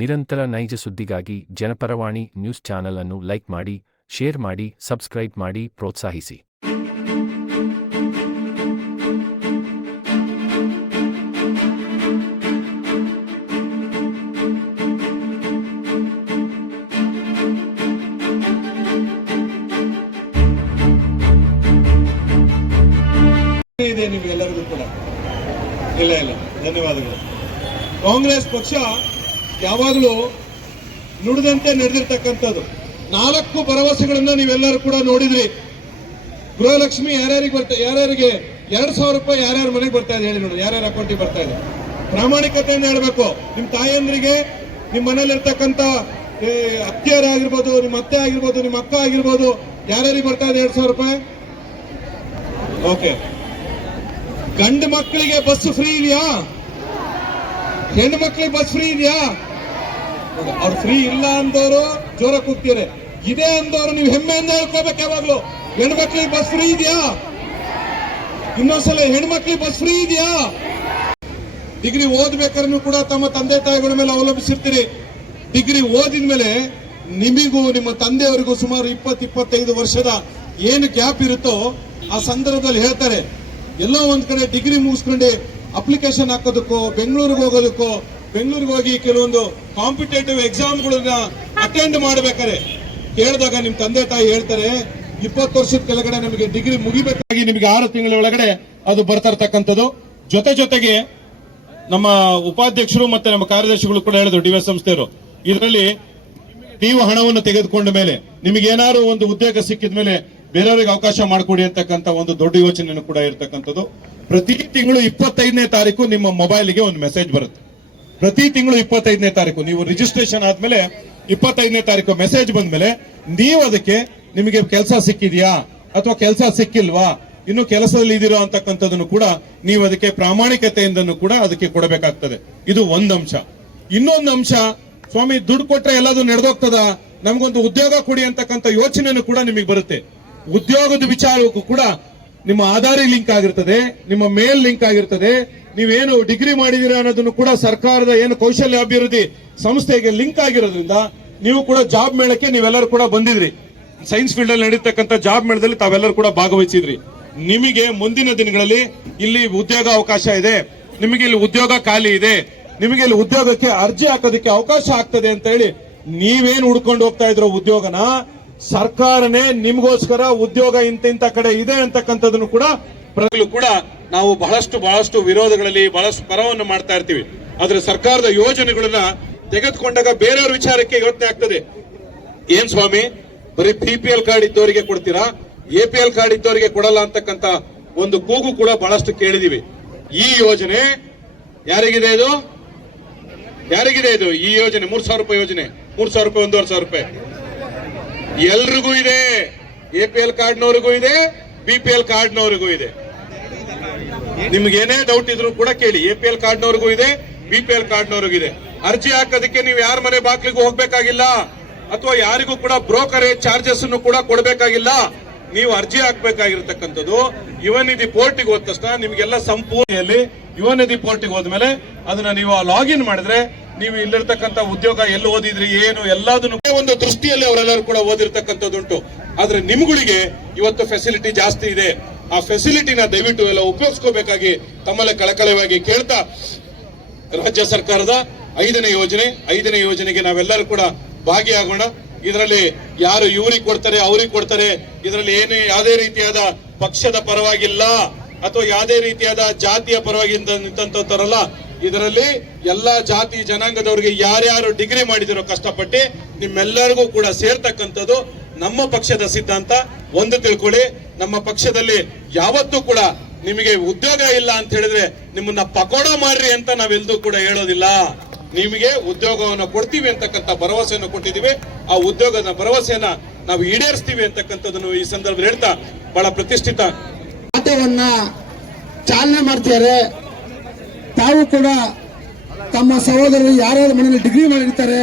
ನಿರಂತರ ನೈಜ ಸುದ್ದಿಗಾಗಿ ಜನಪರವಾಣಿ ನ್ಯೂಸ್ ಚಾನೆಲ್ ಅನ್ನು ಲೈಕ್ ಮಾಡಿ, ಶೇರ್ ಮಾಡಿ, ಸಬ್ಸ್ಕ್ರೈಬ್ ಮಾಡಿ ಪ್ರೋತ್ಸಾಹಿಸಿ. ನಿಮ್ಗೆಲ್ಲರಿಗೂ ಕೂಡ. ಇಲ್ಲ ಇಲ್ಲ. ಧನ್ಯವಾದಗಳು. ಕಾಂಗ್ರೆಸ್ ಪಕ್ಷ ಯಾವಾಗಲೂ ನುಡಿದಂತೆ ನಡೆದಿರ್ತಕ್ಕಂಥದ್ದು. ನಾಲ್ಕು ಭರವಸೆಗಳನ್ನ ನೀವೆಲ್ಲರೂ ಕೂಡ ನೋಡಿದ್ರಿ. ಗೃಹಲಕ್ಷ್ಮಿ ಯಾರ್ಯಾರಿಗೆ ಬರ್ತಾ, ಯಾರ್ಯಾರಿಗೆ ಎರಡ್ ಸಾವಿರ ರೂಪಾಯಿ ಯಾರ್ಯಾರ ಮನೆಗೆ ಬರ್ತಾ ಇದೆ ಹೇಳಿ ನೋಡಿ ಯಾರ್ಯಾರ ಅಕೌಂಟಿಗೆ ಬರ್ತಾ ಇದೆ. ಪ್ರಾಮಾಣಿಕತೆಯನ್ನು ಹೇಳಬೇಕು. ನಿಮ್ಮ ತಾಯಂದ್ರಿಗೆ ನಿಮ್ಮ ಮನೇಲಿರ್ತಕ್ಕಂಥ ಅತ್ತಿಯರಾಗಿರ್ಬೋದು ನಿಮ್ಮ ಅತ್ತೆ ಆಗಿರ್ಬೋದು ನಿಮ್ಮ ಅಕ್ಕ ಆಗಿರ್ಬೋದು, ಯಾರ್ಯಾರಿಗೆ ಬರ್ತಾ ಇದೆ ಎರಡ್ ಸಾವಿರ ರೂಪಾಯಿ? ಓಕೆ. ಗಂಡು ಮಕ್ಕಳಿಗೆ ಬಸ್ ಫ್ರೀ ಇದೆಯಾ? ಹೆಣ್ಣು ಮಕ್ಕಳಿಗೆ ಬಸ್ ಫ್ರೀ ಇದೆಯಾ? ಅವ್ರು ಫ್ರೀ ಇಲ್ಲ ಅಂದವರು ಜೋರ ಕೂಗ್ತಾರೆ ಇದೆ ಅಂದವರು ನೀವು ಹೆಮ್ಮೆಯಿಂದ ಹೇಳ್ಕೋಬೇಕು ಯಾವಾಗ್ಲೂ. ಹೆಣ್ಮಕ್ಳಿಗೆ ಬಸ್ ಫ್ರೀ ಇದೆಯಾ? ಇನ್ನೊಂದ್ಸಲ ಹೆಣ್ಮಕ್ಳಿಗೆ ಬಸ್ ಫ್ರೀ ಇದೆಯಾ? ಡಿಗ್ರಿ ಓದ್ಬೇಕಾದ್ರೂ ಕೂಡ ತಮ್ಮ ತಂದೆ ತಾಯಿಗಳ ಮೇಲೆ ಅವಲಂಬಿಸಿರ್ತೀರಿ. ಡಿಗ್ರಿ ಓದಿದ ಮೇಲೆ ನಿಮಿಗೂ ನಿಮ್ಮ ತಂದೆಯವರಿಗೂ ಸುಮಾರು ಇಪ್ಪತ್ತು ಇಪ್ಪತ್ತೈದು ವರ್ಷದ ಏನು ಗ್ಯಾಪ್ ಇರುತ್ತೋ ಆ ಸಂದರ್ಭದಲ್ಲಿ ಹೇಳ್ತಾರೆ. ಎಲ್ಲೋ ಒಂದ್ ಕಡೆ ಡಿಗ್ರಿ ಮುಗಿಸ್ಕೊಂಡು ಅಪ್ಲಿಕೇಶನ್ ಹಾಕೋದಕ್ಕೋ, ಬೆಂಗಳೂರಿಗೆ ಹೋಗೋದಕ್ಕೋ ಬೆಂಗಳೂರಿಗೆ ಹೋಗಿ ಕೆಲವೊಂದು ಕಾಂಪಿಟೇಟಿವ್ ಎಕ್ಸಾಮ್ಗಳನ್ನ ಅಟೆಂಡ್ ಮಾಡ್ಬೇಕಾರೆ ಕೇಳಿದಾಗ ನಿಮ್ ತಂದೆ ತಾಯಿ ಹೇಳ್ತಾರೆ, ಇಪ್ಪತ್ತು ವರ್ಷದ ಕೆಳಗಡೆ ನಿಮಗೆ ಡಿಗ್ರಿ ಮುಗಿಬೇಕಾಗಿ ನಿಮಗೆ ಆರು ತಿಂಗಳ ಒಳಗಡೆ ಅದು ಬರ್ತಾ ಇರ್ತಕ್ಕಂಥದ್ದು. ಜೊತೆ ಜೊತೆಗೆ ನಮ್ಮ ಉಪಾಧ್ಯಕ್ಷರು ಮತ್ತೆ ನಮ್ಮ ಕಾರ್ಯದರ್ಶಿಗಳು ಕೂಡ ಹೇಳಿದ್ರು ಡಿವೈ ಸಂಸ್ಥೆಯವರು. ಇದರಲ್ಲಿ ನೀವು ಹಣವನ್ನು ತೆಗೆದುಕೊಂಡ ಮೇಲೆ ನಿಮಗೆ ಏನಾದ್ರು ಒಂದು ಉದ್ಯೋಗ ಸಿಕ್ಕಿದ ಮೇಲೆ ಬೇರೆಯವರಿಗೆ ಅವಕಾಶ ಮಾಡಿಕೊಡಿ ಅಂತಕ್ಕಂಥ ಒಂದು ದೊಡ್ಡ ಯೋಚನೆಯನ್ನು ಕೂಡ ಇರತಕ್ಕಂಥದ್ದು. ಪ್ರತಿ ತಿಂಗಳು ಇಪ್ಪತ್ತೈದನೇ ತಾರೀಕು ನಿಮ್ಮ ಮೊಬೈಲ್ಗೆ ಒಂದು ಮೆಸೇಜ್ ಬರುತ್ತೆ. ಪ್ರತಿ ತಿಂಗಳು ಇಪ್ಪತ್ತೈದನೇ ತಾರೀಕು, ನೀವು ರಿಜಿಸ್ಟ್ರೇಷನ್ ಆದ್ಮೇಲೆ ಇಪ್ಪತ್ತೈದನೇ ತಾರೀಕು ಮೆಸೇಜ್ ಬಂದ್ಮೇಲೆ ನೀವು ಅದಕ್ಕೆ ನಿಮಗೆ ಕೆಲಸ ಸಿಕ್ಕಿದ್ಯಾ? ಅಥವಾ ಕೆಲಸ ಸಿಕ್ಕಿಲ್ವಾ? ಇನ್ನು ಕೆಲಸದಲ್ಲಿ ಇದೀರೋ ಅಂತಕ್ಕಂಥದ್ದನ್ನು ಕೂಡ ನೀವು ಅದಕ್ಕೆ ಪ್ರಾಮಾಣಿಕತೆಯಿಂದನೂ ಕೂಡ ಅದಕ್ಕೆ ಕೊಡಬೇಕಾಗ್ತದೆ. ಇದು ಒಂದು ಅಂಶ. ಇನ್ನೊಂದು ಅಂಶ, ಸ್ವಾಮಿ, ದುಡ್ಡು ಕೊಟ್ಟರೆ ಎಲ್ಲದು ನಡೆದೋಗ್ತದ? ನಮಗೊಂದು ಉದ್ಯೋಗ ಕೊಡಿ ಅಂತಕ್ಕಂಥ ಯೋಚನೆನೂ ಕೂಡ ನಿಮಗೆ ಬರುತ್ತೆ. ಉದ್ಯೋಗದ ವಿಚಾರಕ್ಕೂ ಕೂಡ ನಿಮ್ಮ ಆಧಾರಿ ಲಿಂಕ್ ಆಗಿರ್ತದೆ, ನಿಮ್ಮ ಮೇಲ್ ಲಿಂಕ್ ಆಗಿರ್ತದೆ ನೀವೇನು ಡಿಗ್ರಿ ಮಾಡಿದೀರಾ ಅನ್ನೋದನ್ನು ಕೂಡ ಸರ್ಕಾರದ ಏನು ಕೌಶಲ್ಯ ಅಭಿವೃದ್ಧಿ ಸಂಸ್ಥೆಗೆ ಲಿಂಕ್ ಆಗಿರೋದ್ರಿಂದ ನೀವು ಕೂಡ ಜಾಬ್ ಮೇಳಕ್ಕೆ ನೀವೆಲ್ಲರೂ ಕೂಡ ಬಂದಿದ್ರಿ. ಸೈನ್ಸ್ ಫೀಲ್ಡ್ ಅಲ್ಲಿ ನಡೀತಕ್ಕಂಥ ಜಾಬ್ ಮೇಳದಲ್ಲಿ ತಾವೆಲ್ಲರೂ ಕೂಡ ಭಾಗವಹಿಸಿದ್ರಿ. ನಿಮಗೆ ಮುಂದಿನ ದಿನಗಳಲ್ಲಿ ಇಲ್ಲಿ ಉದ್ಯೋಗ ಅವಕಾಶ ಇದೆ. ನಿಮಗೆ ಇಲ್ಲಿ ಉದ್ಯೋಗ ಖಾಲಿ ಇದೆ. ನಿಮಗೆ ಇಲ್ಲಿ ಉದ್ಯೋಗಕ್ಕೆ ಅರ್ಜಿ ಹಾಕೋದಕ್ಕೆ ಅವಕಾಶ ಆಗ್ತದೆ ಅಂತ ಹೇಳಿ ನೀವೇನು ಹುಡ್ಕೊಂಡು ಹೋಗ್ತಾ ಇದ್ರೋ ಉದ್ಯೋಗನ ಸರ್ಕಾರನೇ ನಿಮಗೋಸ್ಕರ ಉದ್ಯೋಗ ಇಂತಿಂತ ಕಡೆ ಇದೆ ಅಂತಕ್ಕಂಥದ್ದನ್ನು ಕೂಡ ಕೂಡ ನಾವು ಬಹಳಷ್ಟು ಬಹಳಷ್ಟು ವಿರೋಧಗಳಲ್ಲಿ ಬಹಳಷ್ಟು ಪರವನ್ನು ಮಾಡ್ತಾ ಇರ್ತೀವಿ. ಆದ್ರೆ ಸರ್ಕಾರದ ಯೋಜನೆಗಳನ್ನ ತೆಗೆದುಕೊಂಡಾಗ ಬೇರೆಯವ್ರ ವಿಚಾರಕ್ಕೆ ಯೋಚನೆ ಆಗ್ತದೆ. ಏನ್ ಸ್ವಾಮಿ? ಬರೀ ಪಿ ಪಿ ಎಲ್ ಕಾರ್ಡ್ ಇದ್ದವರಿಗೆ ಕೊಡ್ತೀರಾ? ಎ ಪಿ ಎಲ್ ಕಾರ್ಡ್ ಇದ್ದವರಿಗೆ ಕೊಡಲ್ಲ ಅಂತಕ್ಕಂತ ಒಂದು ಕೂಗು ಕೂಡ ಬಹಳಷ್ಟು ಕೇಳಿದೀವಿ. ಈ ಯೋಜನೆ ಯಾರಿಗಿದೆ ಇದು? ಯಾರಿಗಿದೆ ಇದು? ಈ ಯೋಜನೆ, ಮೂರ್ ಸಾವಿರ ರೂಪಾಯಿ ಯೋಜನೆ. ಮೂರ್ ಸಾವಿರ ರೂಪಾಯಿ, ಒಂದೂವರೆ ಸಾವಿರ ರೂಪಾಯಿ. ಎಲ್ರಿಗೂ ಇದೆ. ಎ ಪಿ ಎಲ್ ಕಾರ್ಡ್ನವರಿಗೂ ಇದೆ. ಬಿ ಪಿ ಎಲ್ ಕಾರ್ಡ್ನವರಿಗೂ ಇದೆ. ನಿಮ್ಗೇನೇ ಡೌಟ್ ಇದ್ರು ಕೂಡ ಕೇಳಿ. ಎ ಪಿ ಎಲ್ ಕಾರ್ಡ್ನವರಿಗೂ ಇದೆ ಬಿ ಪಿ ಎಲ್ ಕಾರ್ಡ್ನವರಿಗೂ ಇದೆ. ಅರ್ಜಿ ಹಾಕೋದಕ್ಕೆ ನೀವು ಯಾರ ಮನೆ ಬಾಕ್ಲಿಗೂ ಹೋಗ್ಬೇಕಾಗಿಲ್ಲ? ಅಥವಾ ಯಾರಿಗೂ ಕೂಡ ಬ್ರೋಕರೇಜ್ ಚಾರ್ಜಸ್ ಅನ್ನು ಕೂಡ ಕೊಡಬೇಕಾಗಿಲ್ಲ? ನೀವು ಅರ್ಜಿ ಹಾಕ್ಬೇಕಾಗಿರ್ತಕ್ಕಂಥದ್ದು. ಯುವನಿಧಿ ಪೋರ್ಟಿಗೆ ಹೋದ ತಕ್ಷಣ ನಿಮಗೆಲ್ಲ ಸಂಪೂರ್ಣ ಯುವನಿಧಿ ಪೋರ್ಟಿಗೆ ಹೋದ್ಮೇಲೆ ಅದನ್ನ ನೀವು ಲಾಗಿನ್ ಮಾಡಿದ್ರೆ ನೀವು ಇಲ್ಲಿರ್ತಕ್ಕಂಥ ಉದ್ಯೋಗ ಎಲ್ಲಿ ಓದಿದ್ರಿ, ಏನು, ಎಲ್ಲದನ್ನು ಒಂದು ದೃಷ್ಟಿಯಲ್ಲಿ ಅವರೆಲ್ಲರೂ ಕೂಡ ಓದಿರ್ತಕ್ಕಂಥದ್ದುಂಟು. ಆದ್ರೆ ನಿಮ್ಗಳಿಗೆ ಇವತ್ತು ಫೆಸಿಲಿಟಿ ಜಾಸ್ತಿ ಇದೆ. ಆ ಫೆಸಿಲಿಟಿನ ದಯವಿಟ್ಟು ಎಲ್ಲ ಉಪಯೋಗಿಸ್ಕೋಬೇಕಾಗಿ ತಮ್ಮಲ್ಲೇ ಕಳಕಳವಾಗಿ ಕೇಳ್ತಾ ರಾಜ್ಯ ಸರ್ಕಾರದ ಐದನೇ ಯೋಜನೆ, ಐದನೇ ಯೋಜನೆಗೆ ನಾವೆಲ್ಲರೂ ಕೂಡ ಭಾಗಿಯಾಗೋಣ. ಇದರಲ್ಲಿ ಯಾರು ಇವ್ರಿಗೆ ಕೊಡ್ತಾರೆ, ಅವ್ರಿಗೆ ಕೊಡ್ತಾರೆ, ಇದರಲ್ಲಿ ಏನೇ ಯಾವುದೇ ರೀತಿಯಾದ ಪಕ್ಷದ ಪರವಾಗಿಲ್ಲ, ಅಥವಾ ಯಾವುದೇ ರೀತಿಯಾದ ಜಾತಿಯ ಪರವಾಗಿ ನಿಂತಂತರಲ್ಲ ಇದರಲ್ಲಿ ಎಲ್ಲಾ ಜಾತಿ ಜನಾಂಗದವರಿಗೆ ಯಾರ್ಯಾರು ಡಿಗ್ರಿ ಮಾಡಿದಿರೋ ಕಷ್ಟಪಟ್ಟು ನಿಮ್ಮೆಲ್ಲರಿಗೂ ಕೂಡ ಸೇರ್ತಕ್ಕಂಥದ್ದು ನಮ್ಮ ಪಕ್ಷದ ಸಿದ್ಧಾಂತ. ಒಂದು ತಿಳ್ಕೊಳ್ಳಿ, ನಮ್ಮ ಪಕ್ಷದಲ್ಲಿ ಯಾವತ್ತೂ ಕೂಡ ನಿಮಗೆ ಉದ್ಯೋಗ ಇಲ್ಲ ಅಂತ ಹೇಳಿದ್ರೆ ನಿಮ್ಮನ್ನ ಪಕೋಡ ಮಾಡ್ರಿ ಅಂತ ನಾವೆಲ್ಲೂ ಕೂಡ ಹೇಳೋದಿಲ್ಲ. ನಿಮಗೆ ಉದ್ಯೋಗವನ್ನು ಕೊಡ್ತೀವಿ ಅಂತಕ್ಕಂಥ ಭರವಸೆಯನ್ನು ಕೊಟ್ಟಿದ್ದೀವಿ. ಆ ಉದ್ಯೋಗದ ಭರವಸೆಯನ್ನ ನಾವು ಈಡೇರಿಸ್ತೀವಿ ಅಂತಕ್ಕಂಥದ್ದನ್ನು ಈ ಸಂದರ್ಭದಲ್ಲಿ ಹೇಳ್ತಾ ಬಹಳ ಪ್ರತಿಷ್ಠಿತ. ಚಾಲನೆ ಮಾಡ್ತಿದ್ದಾರೆ. ತಾವು ಕೂಡ ತಮ್ಮ ಸಹೋದರರು ಯಾರ್ಯಾರ ಮನೆಯಲ್ಲಿ ಡಿಗ್ರಿ ಮಾಡಿರ್ತಾರೆ.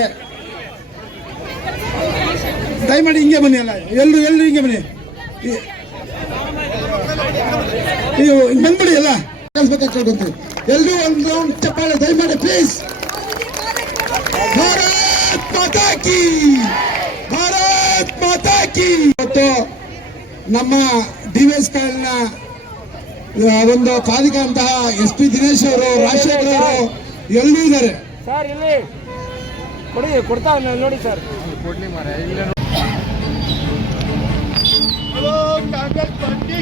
ದಯಮಾಡಿ ಹಿಂಗೆ ಬನ್ನಿ ಅಲ್ಲ, ಎಲ್ರು ಎಲ್ರು ಹಿಂಗೆ ಬನ್ನಿ. ನೀವು ಬಂದ್ಬಿಡಿ ಅಲ್ಲ ಕಳ್ಸ್ಬೇಕಾಗ್ತದೆ ಎಲ್ರು ಒಂದು ರೌಂಡ್ ಚಪ್ಪಾಳೆ, ದಯಮಾಡಿ ಪ್ಲೀಸ್ ಭಾರತ್ ಮಾತಾ ಕಿ, ಭಾರತ್ ನಮ್ಮ ಡಿ ವಿ ಎಸ್ ಕಾಲಿನ ಒಂದು ಕಾದಿಕಂತಹ ಎಸ್ ಪಿ ದಿನೇಶ್ ಅವರು ರಾಜಶೇಖರ್ ಅವರು ಎಲ್ಲೂ ಇದ್ದಾರೆ. ಸರ್ ಇಲ್ಲಿ ಕೊಡಿ ಕೊಡ್ತಾ ನೋಡಿ ಸರ್. ಕಾಂಗ್ರೆಸ್ ಪಾರ್ಟಿ